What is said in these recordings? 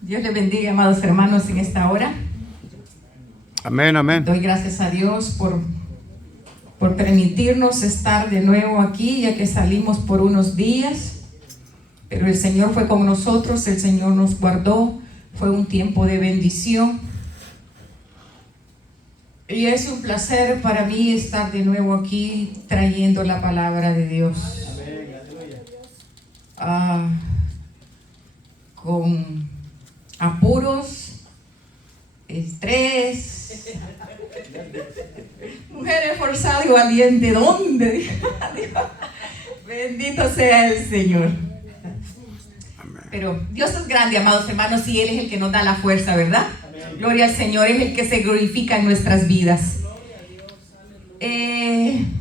Dios les bendiga, amados hermanos, en esta hora. Amén, amén. Doy gracias a Dios por permitirnos estar de nuevo aquí, ya que salimos por unos días. Pero el Señor fue con nosotros, el Señor nos guardó. Fue un tiempo de bendición. Y es un placer para mí estar de nuevo aquí trayendo la palabra de Dios. Con apuros, estrés, mujer esforzada y valiente, ¿dónde? Bendito sea el Señor. Pero Dios es grande, amados hermanos, y Él es el que nos da la fuerza, ¿verdad? Gloria al Señor, es el que se glorifica en nuestras vidas. En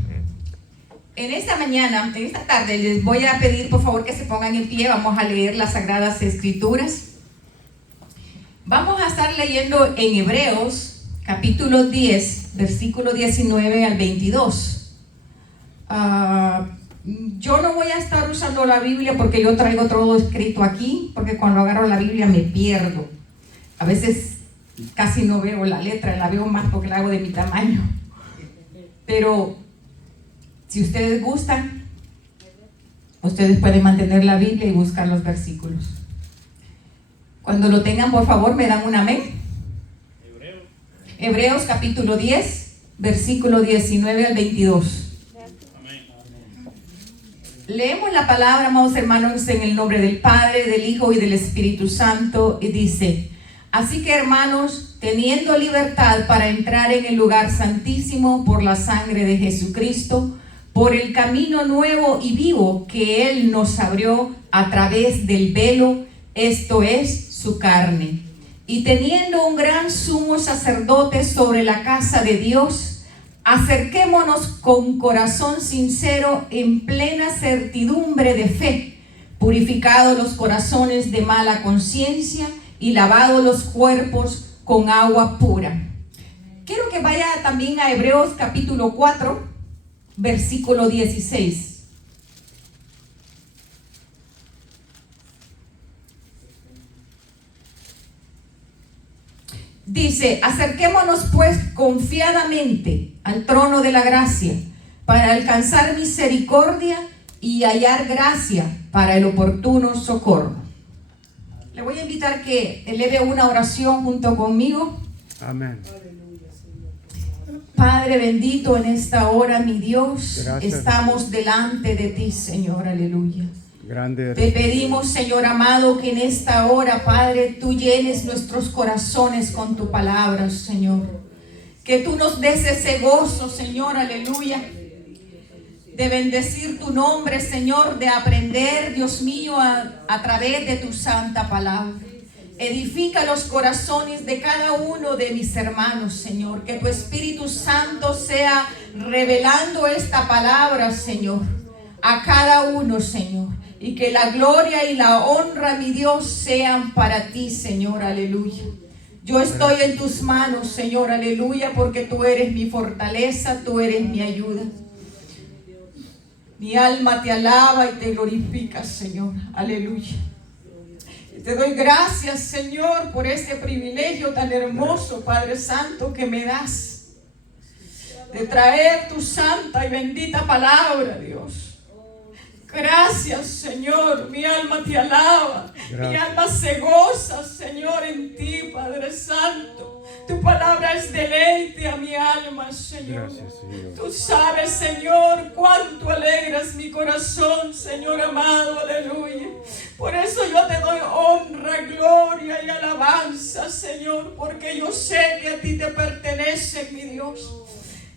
esta mañana, en esta tarde, les voy a pedir por favor que se pongan en pie. Vamos a leer las Sagradas Escrituras. Vamos a estar leyendo en Hebreos, capítulo 10, versículo 19 al 22. Yo no voy a estar usando la Biblia porque yo traigo todo escrito aquí, porque cuando agarro la Biblia me pierdo. A veces casi no veo la letra, la veo más porque la hago de mi tamaño. Pero si ustedes gustan, ustedes pueden mantener la Biblia y buscar los versículos. Cuando lo tengan, por favor, me dan un amén. Hebreos capítulo 10, versículo 19 al 22. Leemos la palabra, amados hermanos, en el nombre del Padre, del Hijo y del Espíritu Santo, y dice: así que, hermanos, teniendo libertad para entrar en el lugar santísimo por la sangre de Jesucristo, por el camino nuevo y vivo que Él nos abrió a través del velo, esto es, su carne, y teniendo un gran sumo sacerdote sobre la casa de Dios, acerquémonos con corazón sincero en plena certidumbre de fe, purificados los corazones de mala conciencia y lavados los cuerpos con agua pura. Quiero que vaya también a Hebreos capítulo 4, versículo 16. Dice: acerquémonos pues confiadamente al trono de la gracia para alcanzar misericordia y hallar gracia para el oportuno socorro. Le voy a invitar que eleve una oración junto conmigo. Amén. Padre bendito, en esta hora, mi Dios, gracias. Estamos delante de ti, Señor, aleluya. Grande Te pedimos, Señor amado, que en esta hora, Padre, tú llenes nuestros corazones con tu palabra, Señor. Que tú nos des ese gozo, Señor, aleluya, de bendecir tu nombre, Señor, de aprender, Dios mío, a través de tu santa palabra. Edifica los corazones de cada uno de mis hermanos, Señor. Que tu Espíritu Santo sea revelando esta palabra, Señor, a cada uno, Señor. Y que la gloria y la honra, mi Dios, sean para ti, Señor, aleluya. Yo estoy en tus manos, Señor, aleluya, porque tú eres mi fortaleza, tú eres mi ayuda. Mi alma te alaba y te glorifica, Señor, aleluya. Te doy gracias, Señor, por este privilegio tan hermoso, Padre Santo, que me das de traer tu santa y bendita palabra, Dios. Gracias, Señor, mi alma te alaba, gracias. Mi alma se goza, Señor, en ti, Padre Santo. Tu palabra es deleite a mi alma, Señor. Gracias, Señor. Tú sabes, Señor, cuánto alegras mi corazón, Señor amado, aleluya. Por eso yo te doy honra, gloria y alabanza, Señor, porque yo sé que a ti te pertenece, mi Dios.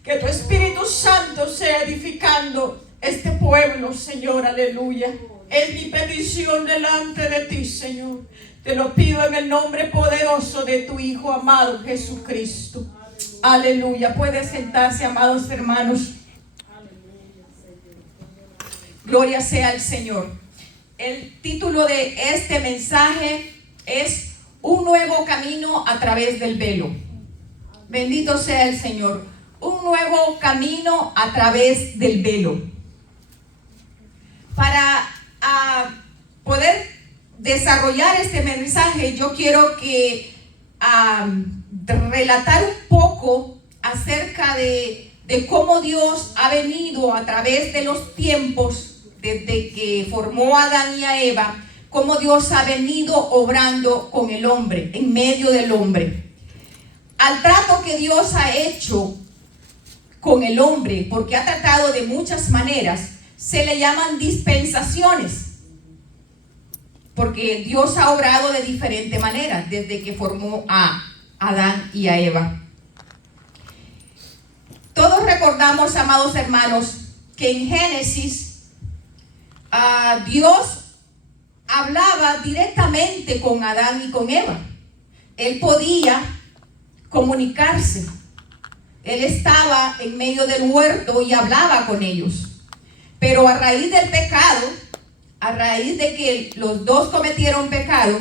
Que tu Espíritu Santo sea edificando este pueblo, Señor, aleluya. Es mi petición delante de ti, Señor. Te lo pido en el nombre poderoso de tu Hijo amado Jesucristo. Aleluya. Puede sentarse, amados hermanos. Gloria sea al Señor. El título de este mensaje es Un nuevo camino a través del velo. Bendito sea el Señor. Un nuevo camino a través del velo. Para poder desarrollar este mensaje, yo quiero que relatar un poco acerca de cómo Dios ha venido a través de los tiempos, desde que formó a Adán y a Eva, cómo Dios ha venido obrando con el hombre, en medio del hombre. Al trato que Dios ha hecho con el hombre, porque ha tratado de muchas maneras, se le llaman dispensaciones, porque Dios ha obrado de diferente manera desde que formó a Adán y a Eva. Todos recordamos, amados hermanos, que en Génesis Dios hablaba directamente con Adán y con Eva. Él podía comunicarse. Él estaba en medio del huerto y hablaba con ellos. Pero a raíz del pecado, a raíz de que los dos cometieron pecado,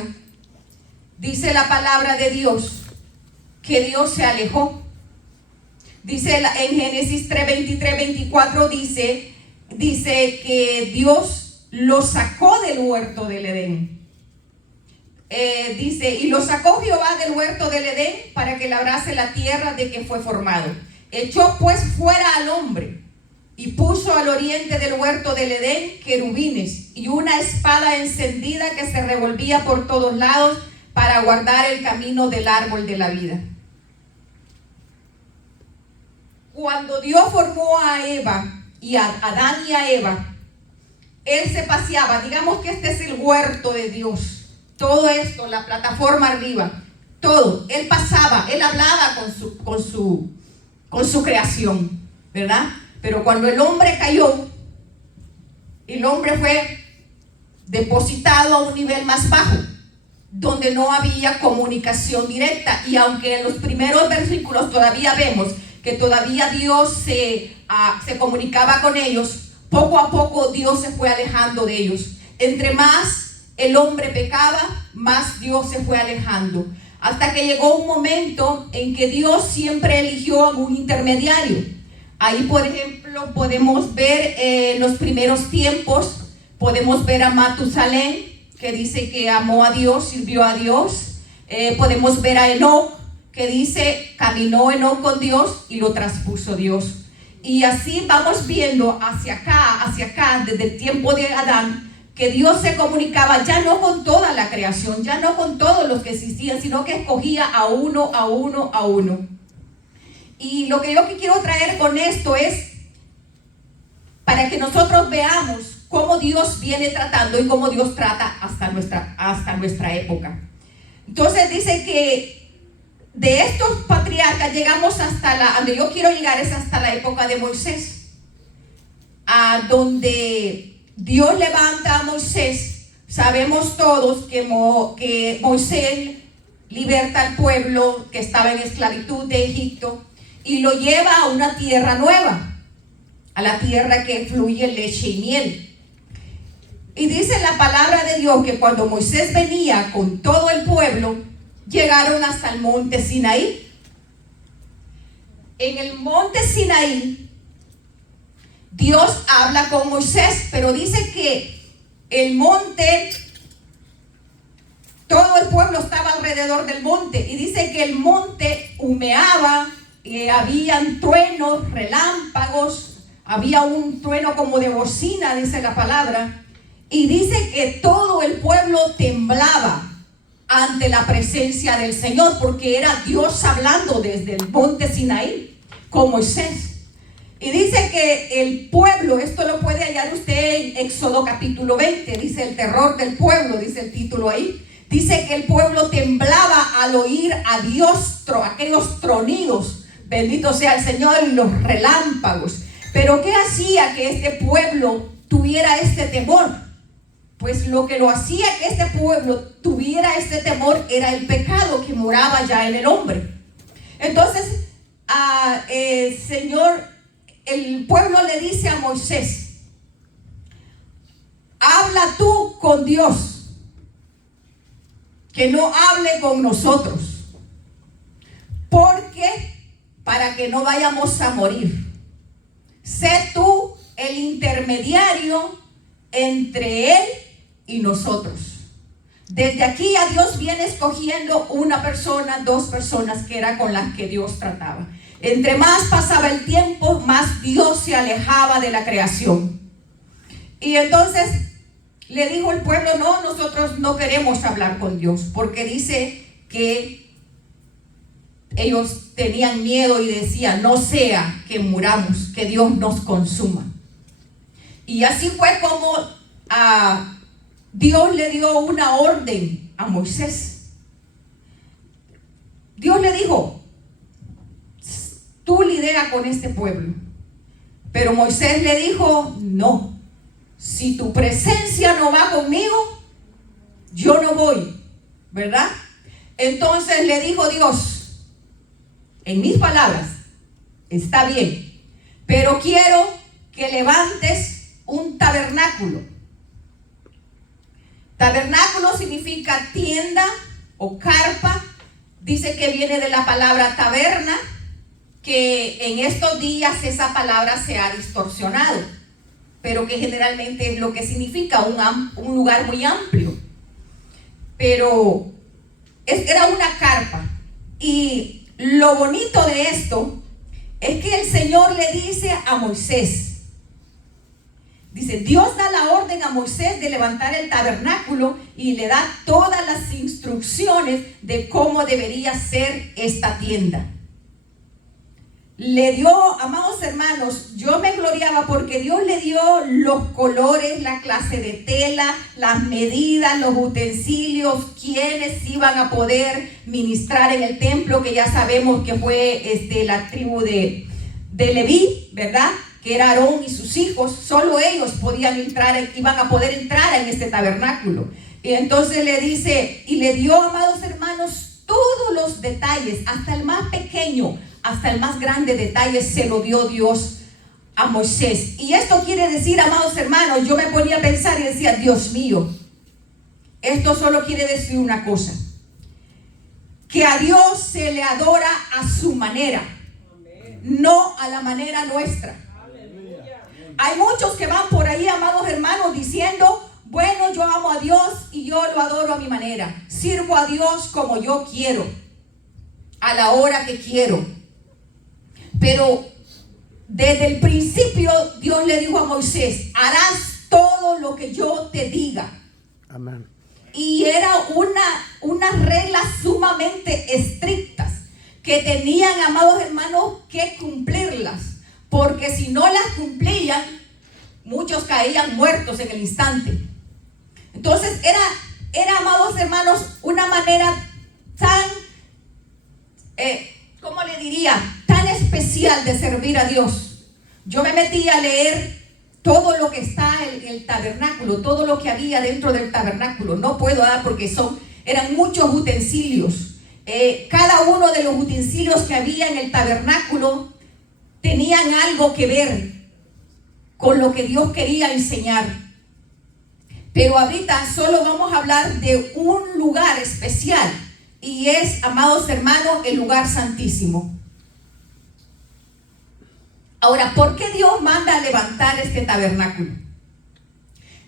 dice la palabra de Dios que Dios se alejó. Dice en Génesis 3, 23, 24, dice que Dios lo sacó del huerto del Edén. Dice, y lo sacó Jehová del huerto del Edén para que labrase la tierra de que fue formado. Echó pues fuera al hombre y puso al oriente del huerto del Edén querubines y una espada encendida que se revolvía por todos lados para guardar el camino del árbol de la vida. Cuando Dios formó a Eva y a Adán y a Eva, Él se paseaba. Digamos que este es el huerto de Dios. Todo esto, la plataforma arriba, todo. Él pasaba, Él hablaba con su creación, ¿verdad? Pero cuando el hombre cayó, el hombre fue depositado a un nivel más bajo, donde no había comunicación directa. Y aunque en los primeros versículos todavía vemos que todavía Dios se comunicaba con ellos, poco a poco Dios se fue alejando de ellos. Entre más el hombre pecaba, más Dios se fue alejando. Hasta que llegó un momento en que Dios siempre eligió a un intermediario. Ahí, por ejemplo, podemos ver los primeros tiempos, podemos ver a Matusalén, que dice que amó a Dios, sirvió a Dios. Podemos ver a Enoc, que dice, caminó Enoc con Dios y lo traspuso Dios. Y así vamos viendo hacia acá, desde el tiempo de Adán, que Dios se comunicaba ya no con toda la creación, ya no con todos los que existían, sino que escogía a uno. Y lo que yo quiero traer con esto es para que nosotros veamos cómo Dios viene tratando y cómo Dios trata hasta nuestra época. Entonces dice que de estos patriarcas llegamos donde yo quiero llegar es hasta la época de Moisés, a donde Dios levanta a Moisés. Sabemos todos que Moisés liberta al pueblo que estaba en esclavitud de Egipto y lo lleva a una tierra nueva, a la tierra que fluye leche y miel. Y dice la palabra de Dios que cuando Moisés venía con todo el pueblo, llegaron hasta el monte Sinaí. En el monte Sinaí, Dios habla con Moisés, pero dice que el monte, todo el pueblo estaba alrededor del monte, y dice que el monte humeaba, habían truenos, relámpagos, había un trueno como de bocina, dice la palabra, y dice que todo el pueblo temblaba ante la presencia del Señor, porque era Dios hablando desde el monte Sinaí con Moisés. Y dice que el pueblo, esto lo puede hallar usted en Éxodo capítulo 20, dice el terror del pueblo, dice el título ahí. Dice que el pueblo temblaba al oír a Dios, aquellos tronidos, bendito sea el Señor, y los relámpagos. Pero ¿qué hacía que este pueblo tuviera este temor? Pues lo que lo hacía que este pueblo tuviera este temor era el pecado que moraba ya en el hombre. Entonces, el pueblo le dice a Moisés: habla tú con Dios, que no hable con nosotros, porque para que no vayamos a morir, sé tú el intermediario entre él y nosotros. Desde aquí a Dios viene escogiendo una persona, dos personas que era con las que Dios trataba. Entre más pasaba el tiempo, más Dios se alejaba de la creación. Y entonces le dijo el pueblo: no, nosotros no queremos hablar con Dios, porque dice que ellos tenían miedo y decían: no sea que muramos, que Dios nos consuma. Y así fue como Dios le dio una orden a Moisés. Dios le dijo: tú lidera con este pueblo. Pero Moisés le dijo: no, si tu presencia no va conmigo, yo no voy, ¿verdad? Entonces le dijo Dios, en mis palabras: está bien, pero quiero que levantes un tabernáculo. Tabernáculo significa tienda o carpa. Dice que viene de la palabra taberna, que en estos días esa palabra se ha distorsionado, pero que generalmente es lo que significa un lugar muy amplio. Pero era una carpa. Y lo bonito de esto es que el Señor le dice a Moisés, dice, Dios da la orden a Moisés de levantar el tabernáculo y le da todas las instrucciones de cómo debería ser esta tienda. Le dio, amados hermanos, yo me gloriaba porque Dios le dio los colores, la clase de tela, las medidas, los utensilios, quienes iban a poder ministrar en el templo, que ya sabemos que fue la tribu de Leví, ¿verdad? Que era Aarón y sus hijos. Solo ellos podían entrar, iban a poder entrar en este tabernáculo. Y entonces le dice, y le dio, amados hermanos, todos los detalles, hasta el más pequeño, hasta el más grande detalle se lo dio Dios a Moisés. Y esto quiere decir, amados hermanos, yo me ponía a pensar y decía, Dios mío, esto solo quiere decir una cosa: que a Dios se le adora a su manera, no a la manera nuestra. Hay muchos que van por ahí, amados hermanos, diciendo, bueno, yo amo a Dios y yo lo adoro a mi manera. Sirvo a Dios como yo quiero, a la hora que quiero. Pero desde el principio Dios le dijo a Moisés, harás todo lo que yo te diga. Amén. Y era unas reglas sumamente estrictas que tenían, amados hermanos, que cumplirlas. Porque si no las cumplían, muchos caían muertos en el instante. Entonces era, amados hermanos, una manera tan, ¿cómo le diría? Tan especial de servir a Dios. Yo me metí a leer todo lo que está en el tabernáculo, todo lo que había dentro del tabernáculo. No puedo dar porque eran muchos utensilios. Cada uno de los utensilios que había en el tabernáculo tenían algo que ver con lo que Dios quería enseñar. Pero ahorita solo vamos a hablar de un lugar especial, y es, amados hermanos, el lugar santísimo. Ahora, ¿por qué Dios manda a levantar este tabernáculo?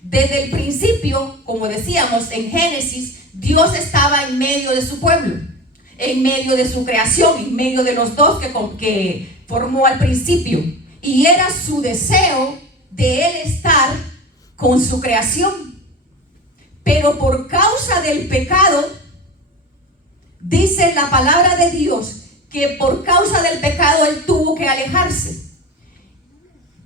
Desde el principio, como decíamos en Génesis, Dios estaba en medio de su pueblo, en medio de su creación, en medio de los dos que formó al principio. Y era su deseo de Él estar con su creación. Pero por causa del pecado, dice la palabra de Dios que por causa del pecado Él tuvo que alejarse.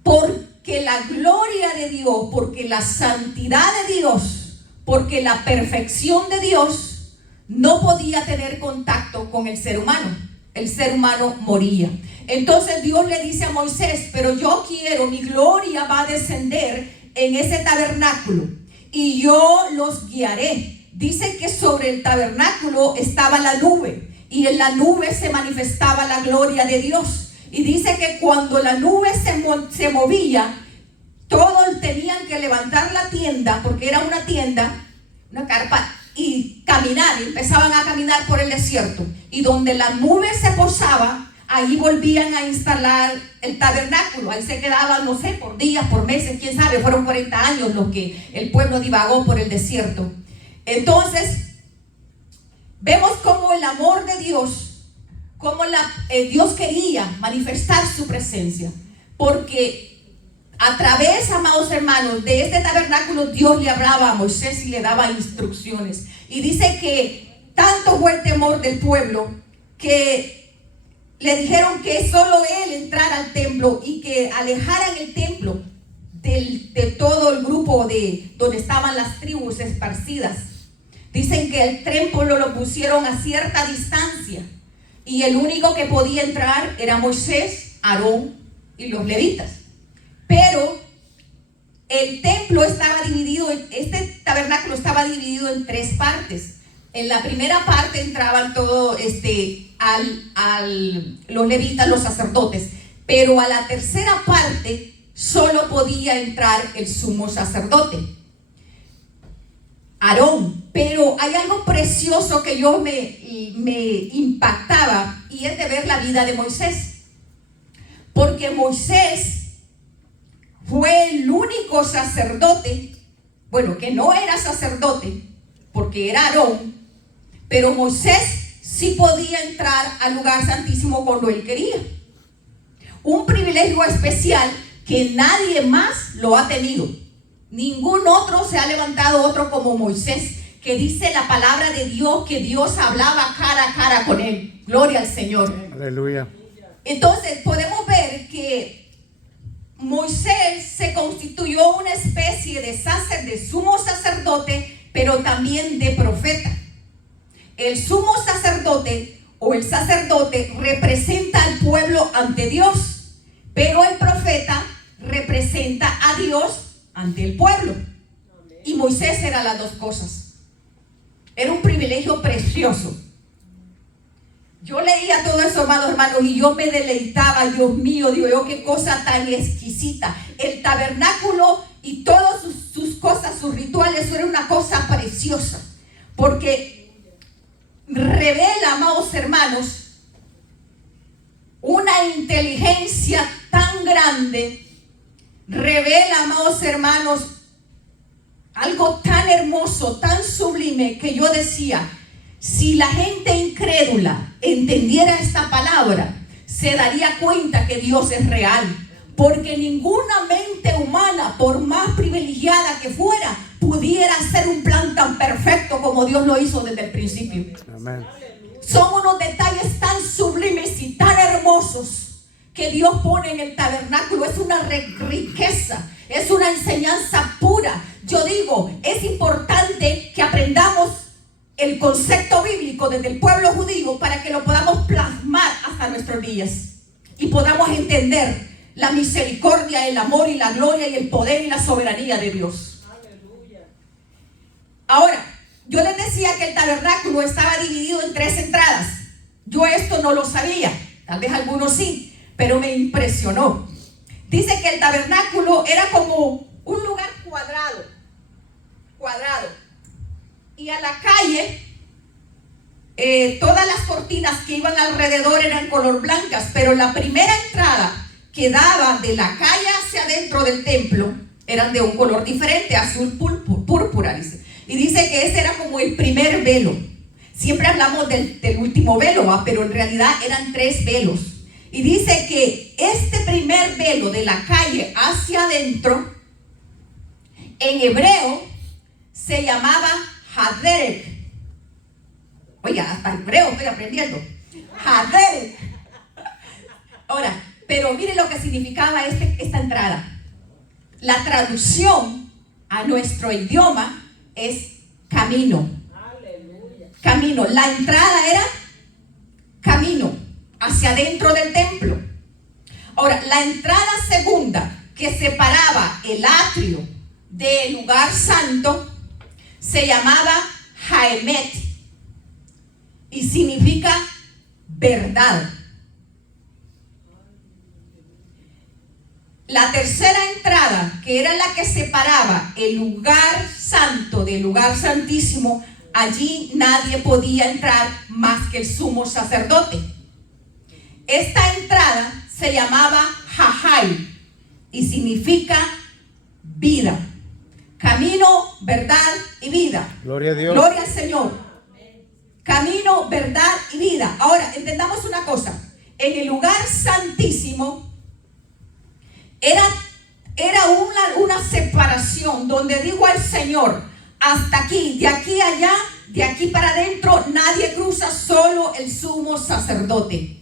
Porque la gloria de Dios, porque la santidad de Dios, porque la perfección de Dios no podía tener contacto con el ser humano. El ser humano moría. Entonces Dios le dice a Moisés, pero yo quiero, mi gloria va a descender en ese tabernáculo y yo los guiaré. Dice que sobre el tabernáculo estaba la nube y en la nube se manifestaba la gloria de Dios. Y dice que cuando la nube se movía, todos tenían que levantar la tienda, porque era una tienda, una carpa, y caminar, y empezaban a caminar por el desierto. Y donde la nube se posaba, ahí volvían a instalar el tabernáculo. Ahí se quedaban, no sé, por días, por meses, quién sabe, fueron 40 años los que el pueblo divagó por el desierto. Entonces, vemos cómo el amor de Dios, cómo Dios quería manifestar su presencia, porque a través, amados hermanos, de este tabernáculo Dios le hablaba a Moisés y le daba instrucciones. Y dice que tanto fue el temor del pueblo que le dijeron que solo él entrara al templo y que alejaran el templo de todo el grupo de donde estaban las tribus esparcidas. Dicen que el templo lo pusieron a cierta distancia y el único que podía entrar era Moisés, Aarón y los levitas. Pero el templo estaba dividido, este tabernáculo estaba dividido en 3 partes. En la primera parte entraban todos los levitas, los sacerdotes, pero a la tercera parte solo podía entrar el sumo sacerdote, Aarón. Pero hay algo precioso que yo me impactaba, y es de ver la vida de Moisés, porque Moisés fue el único sacerdote, bueno, que no era sacerdote, porque era Aarón, pero Moisés sí podía entrar al lugar santísimo cuando él quería. Un privilegio especial que nadie más lo ha tenido. Ningún otro se ha levantado otro como Moisés, que dice la palabra de Dios que Dios hablaba cara a cara con él. Gloria al Señor. Aleluya. Entonces podemos ver que Moisés se constituyó una especie de sumo sacerdote, pero también de profeta. El sumo sacerdote o el sacerdote representa al pueblo ante Dios, pero el profeta representa a Dios ante el pueblo. Y Moisés era las 2 cosas. Era un privilegio precioso. Yo leía todo eso, amados hermanos, y yo me deleitaba. Dios mío, digo yo, qué cosa tan exquisita. El tabernáculo y todas sus cosas, sus rituales, era una cosa preciosa, porque revela, amados hermanos, una inteligencia tan grande. Revela, amados hermanos, algo tan hermoso, tan sublime, que yo decía, si la gente incrédula entendiera esta palabra, se daría cuenta que Dios es real, porque ninguna mente humana, por más privilegiada que fuera, pudiera hacer un plan tan perfecto como Dios lo hizo desde el principio. Amén. Son unos detalles tan sublimes y tan hermosos que Dios pone en el tabernáculo. Es una riqueza, es una enseñanza pura. Yo digo, es importante que aprendamos el concepto bíblico desde el pueblo judío para que lo podamos plasmar hasta nuestros días y podamos entender la misericordia, el amor y la gloria y el poder y la soberanía de Dios. Aleluya. Ahora, yo les decía que el tabernáculo estaba dividido en 3 entradas. Yo esto no lo sabía, tal vez algunos sí, pero me impresionó. Dice que el tabernáculo era como un lugar cuadrado. Y a la calle, todas las cortinas que iban alrededor eran color blancas, pero la primera entrada que daba de la calle hacia adentro del templo eran de un color diferente, azul púrpura, dice. Y dice que ese era como el primer velo. Siempre hablamos del último velo, ¿va? Pero en realidad eran 3 velos. Y dice que este primer velo de la calle hacia adentro, en hebreo, se llamaba Haderek. Oiga, hasta hebreo estoy aprendiendo. Haderek. Ahora, pero mire lo que significaba esta entrada. La traducción a nuestro idioma es camino. Camino. La entrada era camino hacia adentro del templo. Ahora, la entrada segunda que separaba el atrio del lugar santo se llamaba Haemet y significa verdad. La tercera entrada, que era la que separaba el lugar santo del lugar santísimo, allí nadie podía entrar más que el sumo sacerdote. Esta entrada se llamaba Hahai y significa vida, camino, verdad y vida. Gloria a Dios. Gloria al Señor. Camino, verdad y vida. Ahora, entendamos una cosa. En el lugar santísimo era una separación donde dijo el Señor, hasta aquí, de aquí a allá, de aquí para adentro, nadie cruza, solo el sumo sacerdote.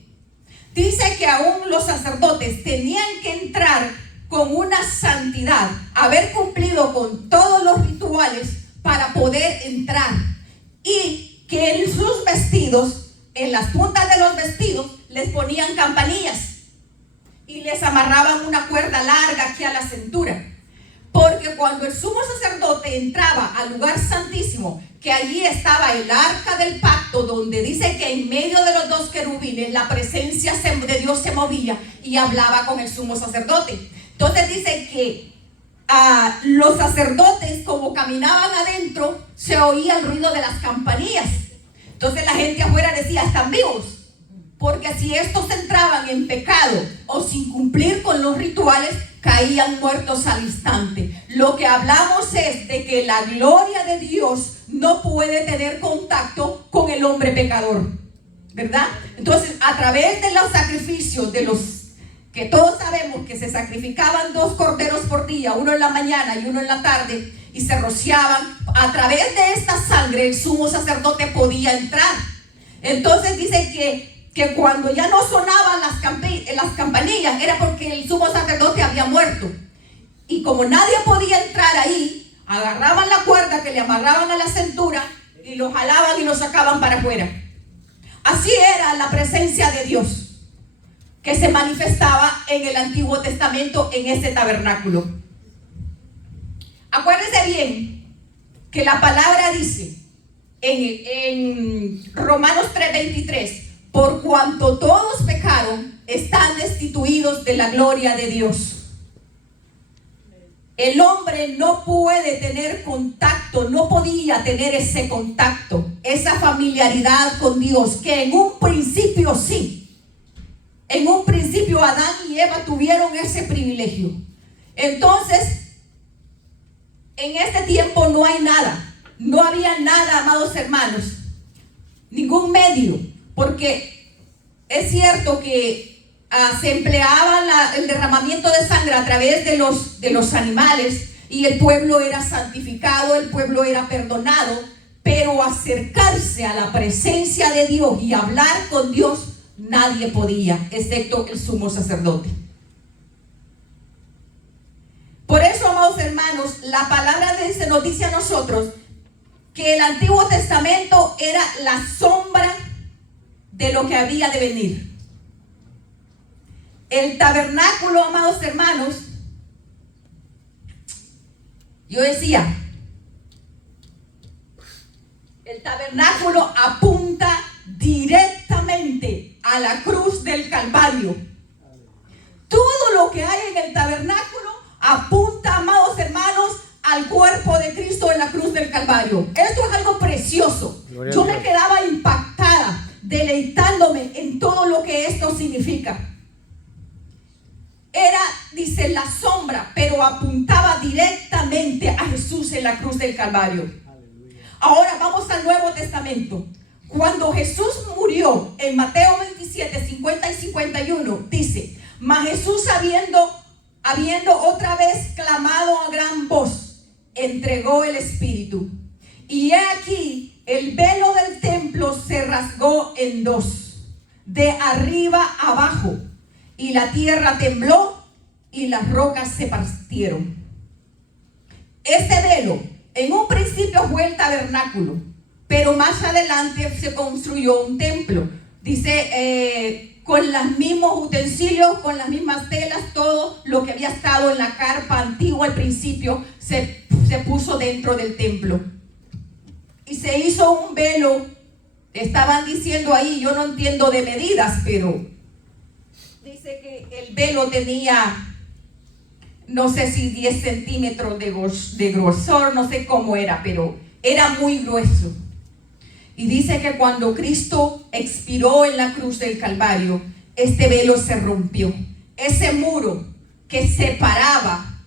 Dice que aún los sacerdotes tenían que entrar con una santidad, haber cumplido con todos los rituales para poder entrar. Y que en sus vestidos, en las puntas de los vestidos, les ponían campanillas y les amarraban una cuerda larga aquí a la cintura. Porque cuando el sumo sacerdote entraba al lugar santísimo, que allí estaba el arca del pacto, donde dice que en medio de los dos querubines la presencia de Dios se movía y hablaba con el sumo sacerdote. Entonces dice que los sacerdotes, como caminaban adentro, se oía el ruido de las campanillas. Entonces la gente afuera decía, están vivos. Porque si estos entraban en pecado o sin cumplir con los rituales, caían muertos al instante. Lo que hablamos es de que la gloria de Dios no puede tener contacto con el hombre pecador, ¿verdad? Entonces, a través de los sacrificios, de los que todos sabemos que se sacrificaban 2 corderos por día, uno en la mañana y uno en la tarde, y se rociaban, a través de esta sangre el sumo sacerdote podía entrar. Entonces dice que cuando ya no sonaban las campanillas era porque el sumo sacerdote había muerto. Y como nadie podía entrar ahí, agarraban la cuerda que le amarraban a la cintura y lo jalaban y lo sacaban para afuera. Así era la presencia de Dios que se manifestaba en el Antiguo Testamento en ese tabernáculo. Acuérdense bien que la palabra dice en Romanos 3:23, por cuanto todos pecaron, están destituidos de la gloria de Dios. El hombre no puede tener contacto, no podía tener ese contacto, esa familiaridad con Dios, que en un principio sí. En un principio Adán y Eva tuvieron ese privilegio. Entonces, en este tiempo no hay nada, no había nada, amados hermanos, ningún medio, porque es cierto que se empleaba el derramamiento de sangre a través de los animales y el pueblo era santificado, el pueblo era perdonado, pero acercarse a la presencia de Dios y hablar con Dios nadie podía, excepto el sumo sacerdote. Por eso, amados hermanos, la palabra de Dios nos dice a nosotros que el Antiguo Testamento era la sombra de lo que había de venir. El tabernáculo, amados hermanos, yo decía, el tabernáculo apunta directamente a la cruz del Calvario. Todo lo que hay en el tabernáculo apunta, amados hermanos, al cuerpo de Cristo en la cruz del Calvario. Esto es algo precioso. Yo me quedaba impactada, deleitándome en todo lo que esto significa. Era, dice, la sombra, pero apuntaba directamente a Jesús en la cruz del Calvario. Ahora vamos al Nuevo Testamento. Cuando Jesús murió, en Mateo 27, 50 y 51, dice, mas Jesús habiendo otra vez clamado a gran voz, entregó el Espíritu. Y he aquí, el velo del templo se rasgó en 2, de arriba abajo, y la tierra tembló y las rocas se partieron. Este velo, en un principio fue el tabernáculo, pero más adelante se construyó un templo. Dice, con los mismos utensilios, con las mismas telas, todo lo que había estado en la carpa antigua al principio se puso dentro del templo. Y se hizo un velo. Estaban diciendo ahí, yo no entiendo de medidas, pero dice que el velo tenía, no sé si 10 centímetros de grosor, no sé cómo era, pero era muy grueso. Y dice que cuando Cristo expiró en la cruz del Calvario, este velo se rompió. Ese muro que separaba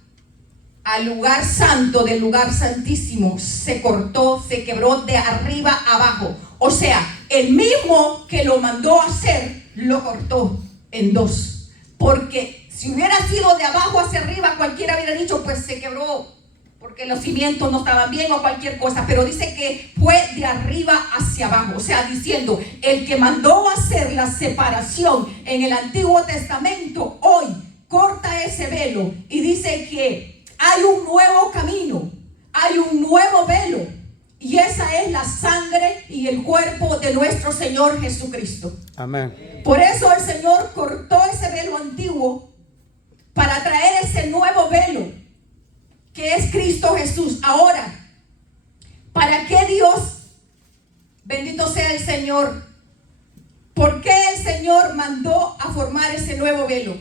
al lugar santo del lugar santísimo se cortó, se quebró de arriba abajo. O sea, el mismo que lo mandó a hacer, lo cortó en dos. Porque si hubiera sido de abajo hacia arriba, cualquiera hubiera dicho, pues se quebró porque los cimientos no estaban bien o cualquier cosa. Pero dice que fue de arriba hacia abajo. O sea, diciendo, el que mandó a hacer la separación en el Antiguo Testamento, hoy corta ese velo y dice que hay un nuevo camino, hay un nuevo velo, y esa es la sangre y el cuerpo de nuestro Señor Jesucristo. Amén. Por eso el Señor cortó ese velo antiguo para traer ese nuevo velo que es Cristo Jesús. Ahora, ¿para qué Dios, bendito sea el Señor, por qué el Señor mandó a formar ese nuevo velo?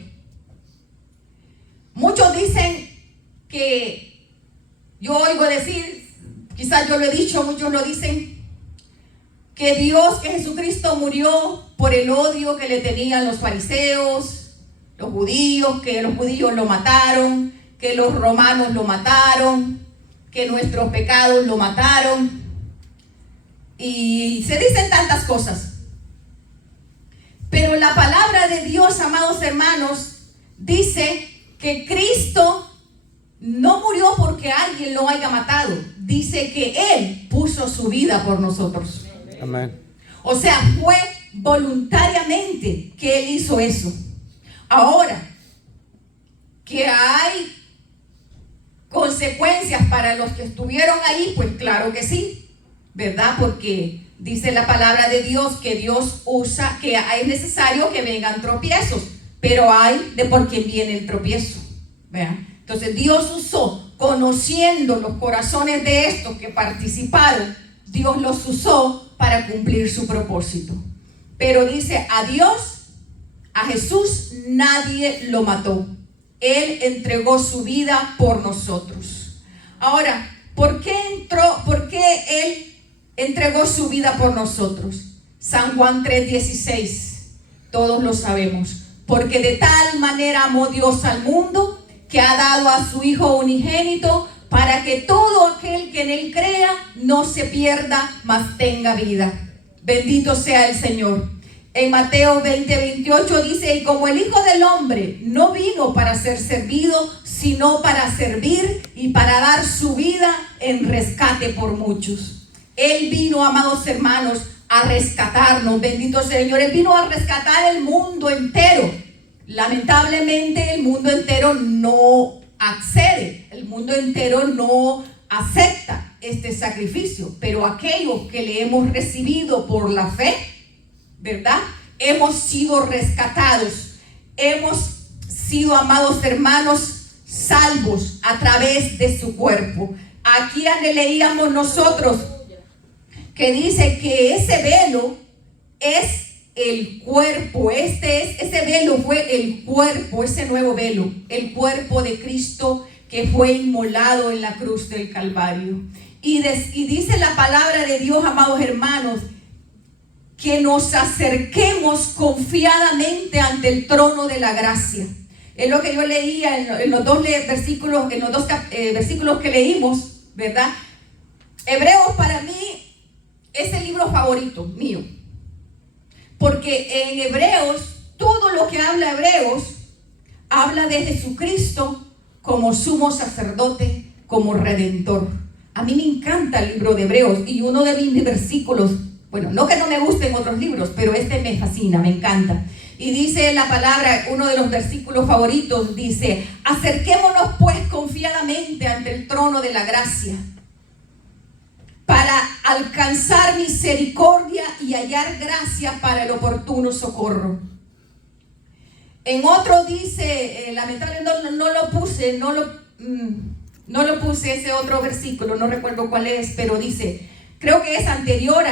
Muchos dicen que, yo oigo decir, quizás yo lo he dicho, muchos lo dicen, que Dios, que Jesucristo murió por el odio que le tenían los fariseos, los judíos, que los judíos lo mataron, que los romanos lo mataron, que nuestros pecados lo mataron, y se dicen tantas cosas. Pero la palabra de Dios, amados hermanos, dice que Cristo no murió porque alguien lo haya matado. Dice que Él puso su vida por nosotros. Amén. O sea, fue voluntariamente que Él hizo eso. Ahora, que hay consecuencias para los que estuvieron ahí, pues claro que sí, ¿verdad? Porque dice la palabra de Dios que Dios usa, que es necesario que vengan tropiezos, pero hay de por quién viene el tropiezo, ¿vean? Entonces Dios usó, conociendo los corazones de estos que participaron, Dios los usó para cumplir su propósito. Pero dice, a Dios, a Jesús, nadie lo mató. Él entregó su vida por nosotros. Ahora, ¿por qué Él entregó su vida por nosotros? San Juan 3:16, todos lo sabemos. Porque de tal manera amó Dios al mundo, que ha dado a su Hijo unigénito, para que todo aquel que en Él crea no se pierda, mas tenga vida. Bendito sea el Señor. En Mateo 20:28 dice, y como el Hijo del Hombre no vino para ser servido, sino para servir y para dar su vida en rescate por muchos. Él vino, amados hermanos, a rescatarnos. Bendito sea el Señor. Él vino a rescatar el mundo entero. Lamentablemente el mundo entero no accede, el mundo entero no acepta este sacrificio, pero aquellos que le hemos recibido por la fe, ¿verdad? Hemos sido rescatados, hemos sido, amados hermanos, salvos a través de su cuerpo. Aquí leíamos nosotros que dice que ese velo es el cuerpo. Ese velo fue el cuerpo, ese nuevo velo, el cuerpo de Cristo que fue inmolado en la cruz del Calvario. Y dice la palabra de Dios, amados hermanos, que nos acerquemos confiadamente ante el trono de la gracia. Es lo que yo leía en los dos versículos que leímos, ¿verdad? Hebreos para mí es el libro favorito mío. Porque en Hebreos, todo lo que habla Hebreos, habla de Jesucristo como sumo sacerdote, como redentor. A mí me encanta el libro de Hebreos y uno de mis versículos, bueno, no que no me gusten otros libros, pero este me fascina, me encanta. Y dice la palabra, uno de los versículos favoritos, dice, acerquémonos pues confiadamente ante el trono de la gracia, para alcanzar misericordia y hallar gracia para el oportuno socorro. En otro dice, lamentablemente no lo puse ese otro versículo, no recuerdo cuál es, pero dice, creo que es anterior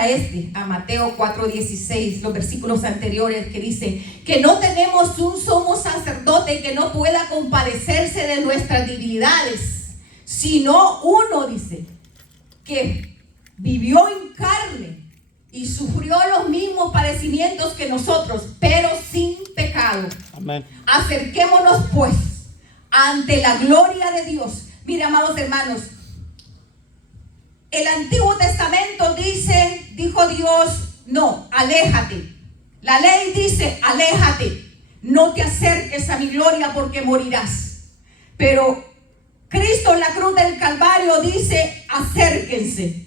a Mateo 4:16, los versículos anteriores, que dice que no tenemos un sumo sacerdote que no pueda compadecerse de nuestras debilidades, sino uno, dice, que vivió en carne y sufrió los mismos padecimientos que nosotros, pero sin pecado. Amén. Acerquémonos pues ante la gloria de Dios Mira, amados hermanos, el Antiguo Testamento dijo Dios, no, aléjate. La ley dice, aléjate, no te acerques a mi gloria porque morirás. Pero Cristo en la cruz del Calvario dice, acérquense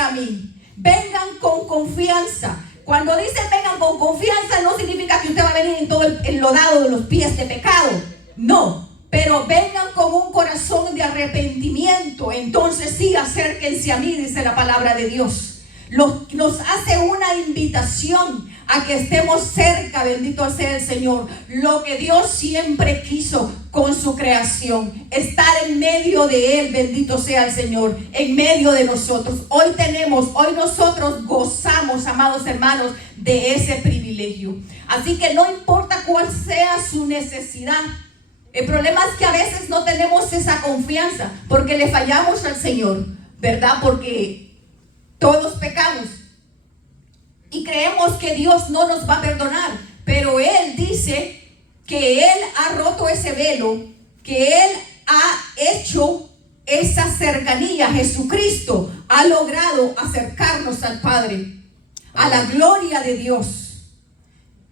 a mí, vengan con confianza. Cuando dicen vengan con confianza, no significa que usted va a venir en todo el enlodado de los pies de pecado, no, pero vengan con un corazón de arrepentimiento. Entonces sí, acérquense a mí, dice la palabra de Dios. Nos hace una invitación a que estemos cerca, bendito sea el Señor. Lo que Dios siempre quiso con su creación, estar en medio de Él, bendito sea el Señor, en medio de nosotros. Hoy nosotros gozamos, amados hermanos, de ese privilegio. Así que no importa cuál sea su necesidad. El problema es que a veces no tenemos esa confianza porque le fallamos al Señor, ¿verdad? Porque todos pecamos y creemos que Dios no nos va a perdonar, pero Él dice que Él ha roto ese velo, que Él ha hecho esa cercanía. Jesucristo ha logrado acercarnos al Padre, a la gloria de Dios.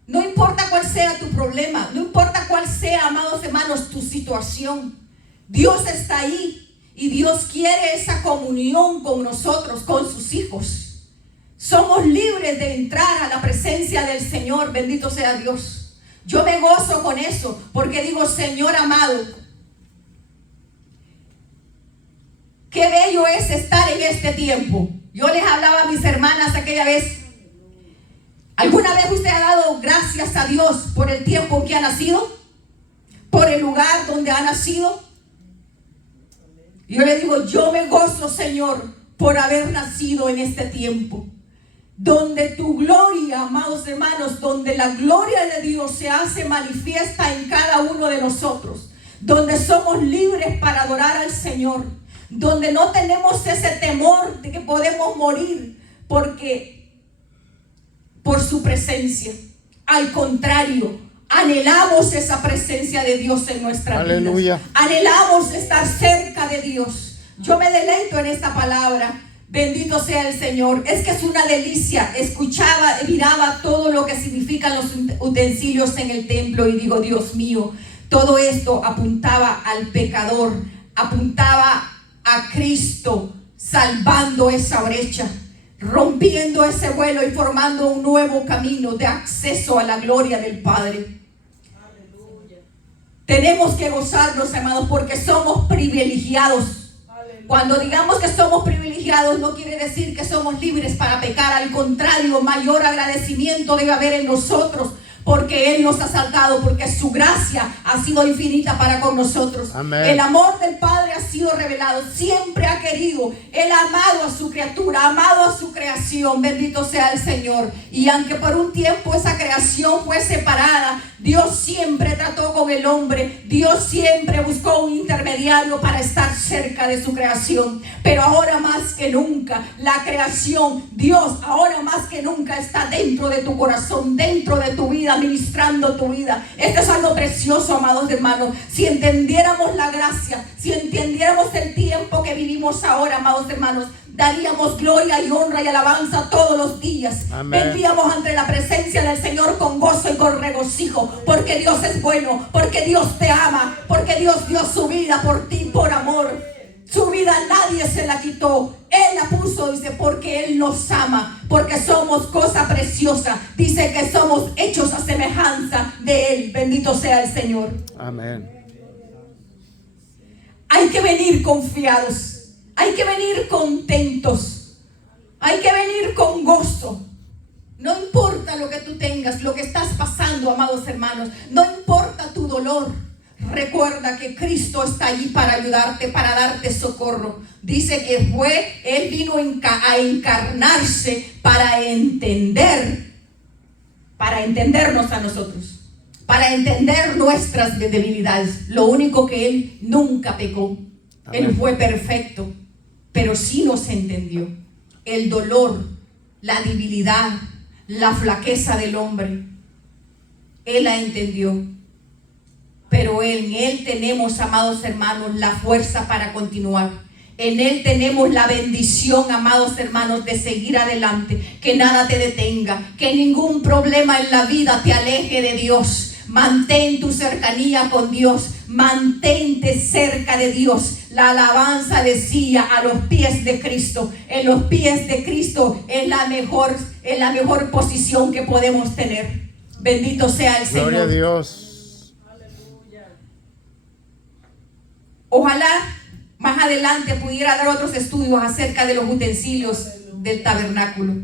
No importa cuál sea tu problema, no importa cuál sea, amados hermanos, tu situación, Dios está ahí. Y Dios quiere esa comunión con nosotros, con sus hijos. Somos libres de entrar a la presencia del Señor, bendito sea Dios. Yo me gozo con eso, porque digo, Señor amado, qué bello es estar en este tiempo. Yo les hablaba a mis hermanas aquella vez. ¿Alguna vez usted ha dado gracias a Dios por el tiempo en que ha nacido? ¿Por el lugar donde ha nacido? Yo le digo, yo me gozo, Señor, por haber nacido en este tiempo, donde tu gloria, amados hermanos, donde la gloria de Dios se hace manifiesta en cada uno de nosotros, donde somos libres para adorar al Señor, donde no tenemos ese temor de que podemos morir por su presencia. Al contrario, anhelamos esa presencia de Dios en nuestra vida. Anhelamos estar cerca de Dios. Yo me deleito en esta palabra. Bendito sea el Señor. Es que es una delicia. Miraba todo lo que significan los utensilios en el templo y digo, Dios mío, todo esto apuntaba al pecador, apuntaba a Cristo, salvando esa brecha, rompiendo ese vuelo y formando un nuevo camino de acceso a la gloria del Padre. Aleluya. Tenemos que gozarnos, hermanos, porque somos privilegiados. Aleluya. Cuando digamos que somos privilegiados, no quiere decir que somos libres para pecar. Al contrario, mayor agradecimiento debe haber en nosotros, porque Él nos ha salvado, porque su gracia ha sido infinita para con nosotros. Amén. El amor del Padre ha sido revelado. Siempre ha querido. Él ha amado a su criatura, ha amado a su creación. Bendito sea el Señor. Y aunque por un tiempo esa creación fue separada, Dios siempre trató con el hombre. Dios siempre buscó un intermediario para estar cerca de su creación. Pero ahora más que nunca, la creación, Dios ahora más que nunca está dentro de tu corazón, dentro de tu vida, ministrando tu vida. Esto es algo precioso, amados hermanos. Si entendiéramos la gracia, si entendiéramos el tiempo que vivimos ahora, amados hermanos, daríamos gloria y honra y alabanza todos los días. Amén. Vendríamos ante la presencia del Señor con gozo y con regocijo, porque Dios es bueno, porque Dios te ama, porque Dios dio su vida por ti, por amor. Su vida nadie se la quitó. Él la puso, dice, porque Él nos ama, porque somos cosa preciosa. Dice que somos hechos a semejanza de Él. Bendito sea el Señor. Amén. Hay que venir confiados. Hay que venir contentos. Hay que venir con gozo. No importa lo que tú tengas, lo que estás pasando, amados hermanos. No importa tu dolor. Recuerda que Cristo está allí para ayudarte, para darte socorro. Dice que Él vino a encarnarse para entendernos a nosotros, para entender nuestras debilidades. Lo único que Él nunca pecó. Amén. Él fue perfecto, pero sí nos entendió. El dolor, la debilidad, la flaqueza del hombre, Él la entendió. Pero en Él tenemos, amados hermanos, la fuerza para continuar. En Él tenemos la bendición, amados hermanos, de seguir adelante. Que nada te detenga, que ningún problema en la vida te aleje de Dios. Mantén tu cercanía con Dios, mantente cerca de Dios. La alabanza decía: a los pies de Cristo. En los pies de Cristo es la mejor posición que podemos tener. Bendito sea el Señor. Gloria a Dios. Ojalá más adelante pudiera dar otros estudios acerca de los utensilios del tabernáculo.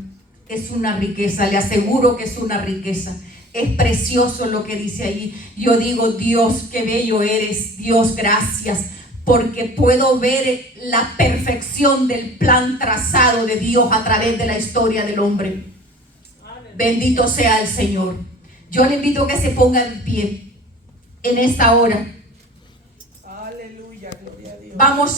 Es una riqueza, le aseguro que es una riqueza. Es precioso lo que dice allí. Yo digo: Dios, qué bello eres. Dios, gracias, porque puedo ver la perfección del plan trazado de Dios a través de la historia del hombre. Bendito sea el Señor. Yo le invito a que se ponga en pie en esta hora. Aleluya, gloria a Dios. Vamos a